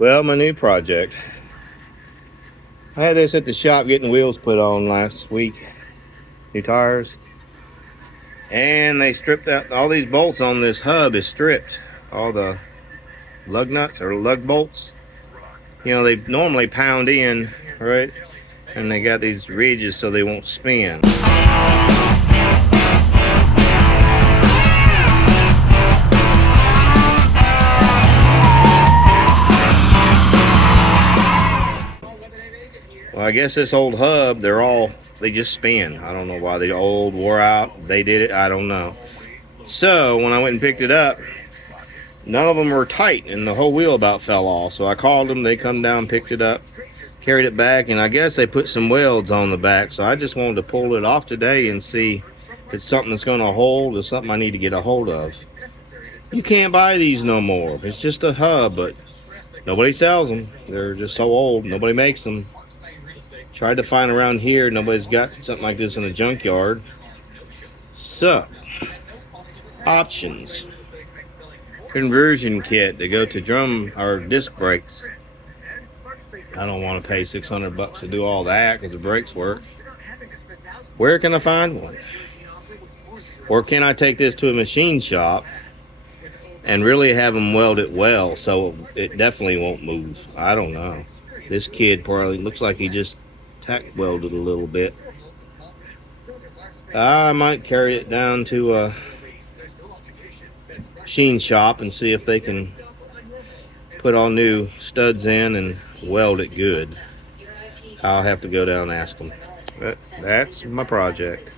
Well, my new project. I had this at the shop getting wheels put on last week. New tires. And they stripped out all these bolts on this hub is stripped. All the lug nuts or lug bolts. You know, they normally pound in, right? And they got these ridges so they won't spin. Well, I guess this old hub, they just spin. I don't know why. They're old, wore out. They did it. I don't know. So when I went and picked it up, none of them were tight and the whole wheel about fell off. So I called them. They come down, picked it up, carried it back, and I guess they put some welds on the back. So I just wanted to pull it off today and see if it's something that's going to hold or something I need to get a hold of. You can't buy these no more. It's just a hub, but nobody sells them. They're just so old. Nobody makes them. Tried to find around here. Nobody's got something like this in a junkyard. So, options. Conversion kit to go to drum or disc brakes. I don't want to pay $600 to do all that because the brakes work. Where can I find one? Or can I take this to a machine shop and really have them weld it well so it definitely won't move? I don't know. This kid probably looks like he just tack welded a little bit. I might carry it down to a machine shop and see if they can put all new studs in and weld it good. I'll have to go down and ask them. But that's my project.